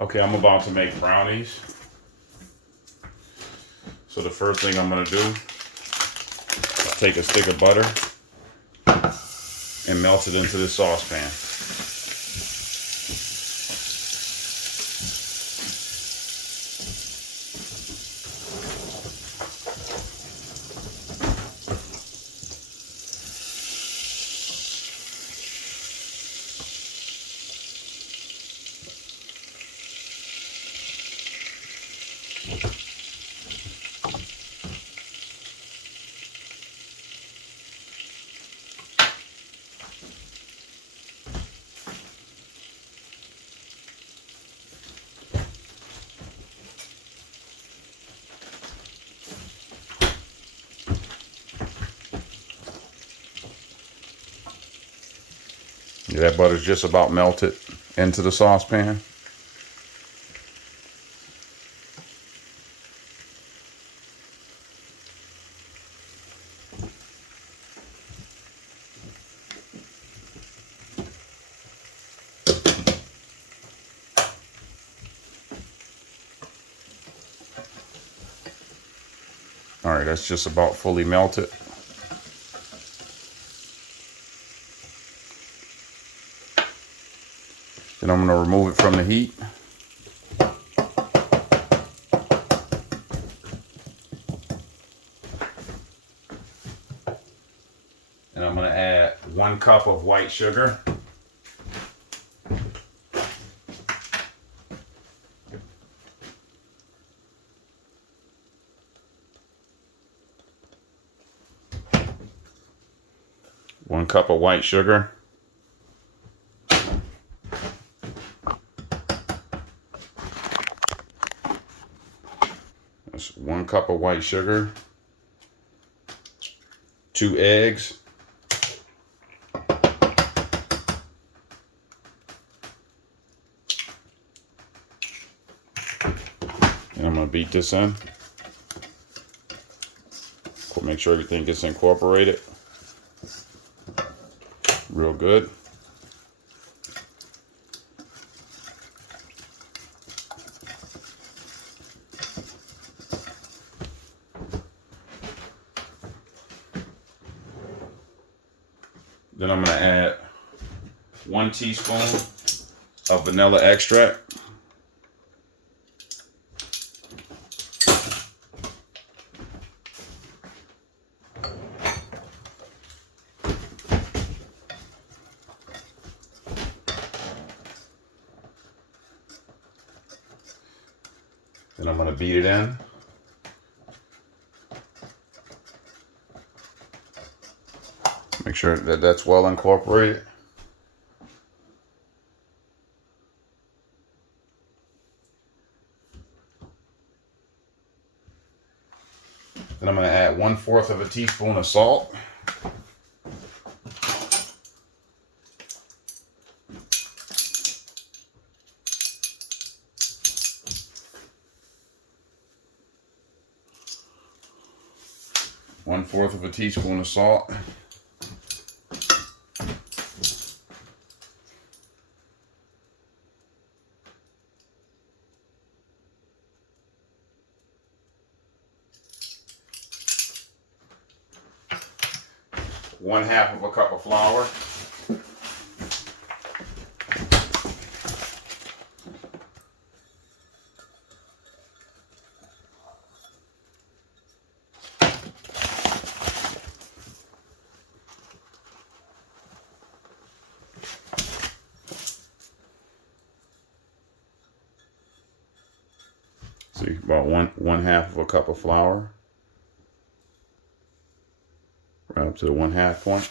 Okay, I'm about to make brownies. So the first thing I'm gonna do, I'll take a stick of butter and melt it into this saucepan. That butter's just about melted into the saucepan. All right, that's just about fully melted. Then I'm going to remove it from the heat. And I'm going to add 1 cup of white sugar. One cup of white sugar. That's 1 cup of white sugar. 2 eggs. And I'm going to beat this in. Make sure everything gets incorporated real good. Then I'm going to add 1 teaspoon of vanilla extract. Then I'm going to beat it in. Make sure that that's well incorporated. Then I'm going to add 1/4 of a teaspoon of salt. One-fourth of a teaspoon of salt. One-half of a cup of flour. See, about one-half of a cup of flour. Right up to the 1/2 point.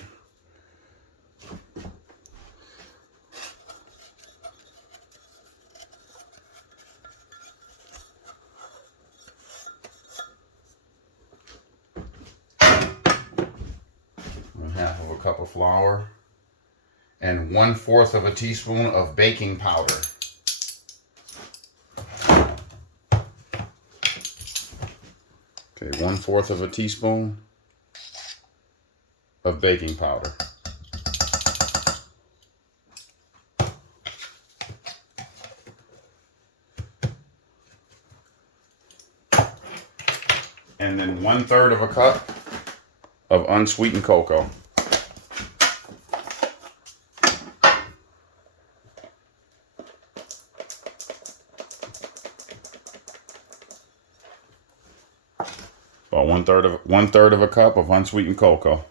One-half of a cup of flour. And 1/4 of a teaspoon of baking powder. Okay, 1/4 of a teaspoon of baking powder. And then 1/3 of a cup of unsweetened cocoa. About one third of a cup of unsweetened cocoa.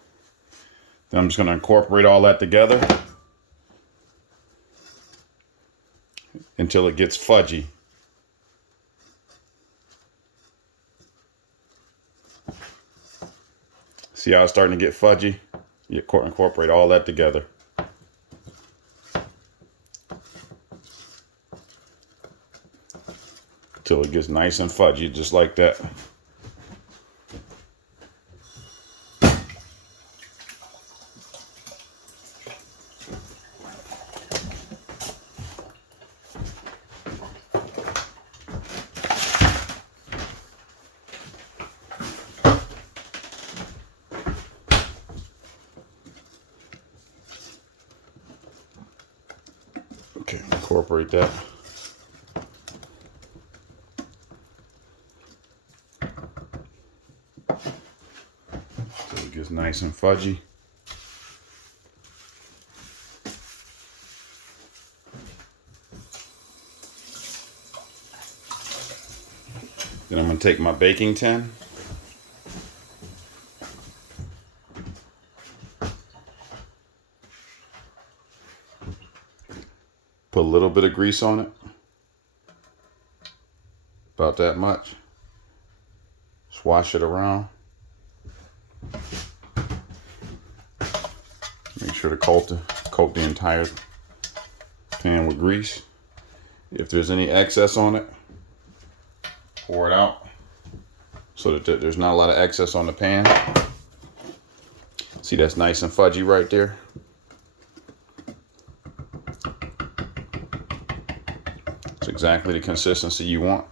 Then I'm just going to incorporate all that together until it gets fudgy. See how it's starting to get fudgy? You incorporate all that together. Until it gets nice and fudgy, just like that. Okay, incorporate that. So it gets nice and fudgy. Then I'm going to take my baking tin. Put a little bit of grease on it. About that much. Swash it around. Make sure to coat the entire pan with grease. If there's any excess on it, pour it out so that there's not a lot of excess on the pan. See, that's nice and fudgy right there. It's exactly the consistency you want.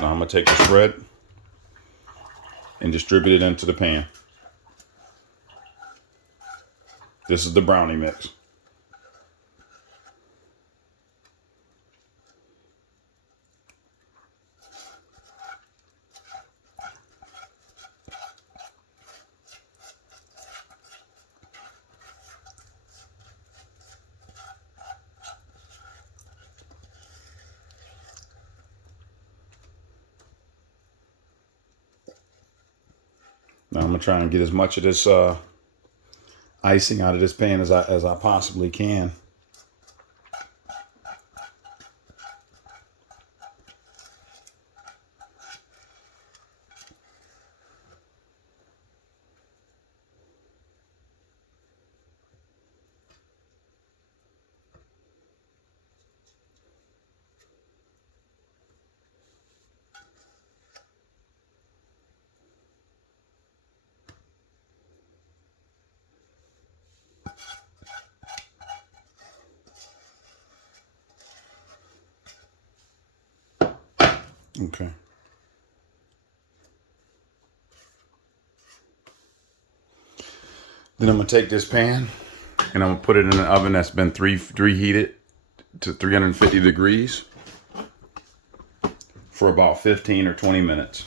Now I'm going to take the spread and distribute it into the pan. This is the brownie mix. Now I'm going to try and get as much of this icing out of this pan as I possibly can. Okay. Then I'm going to take this pan and I'm going to put it in an oven that's been reheated to 350 degrees for about 15 or 20 minutes.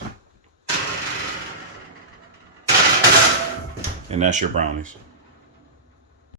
And that's your brownies.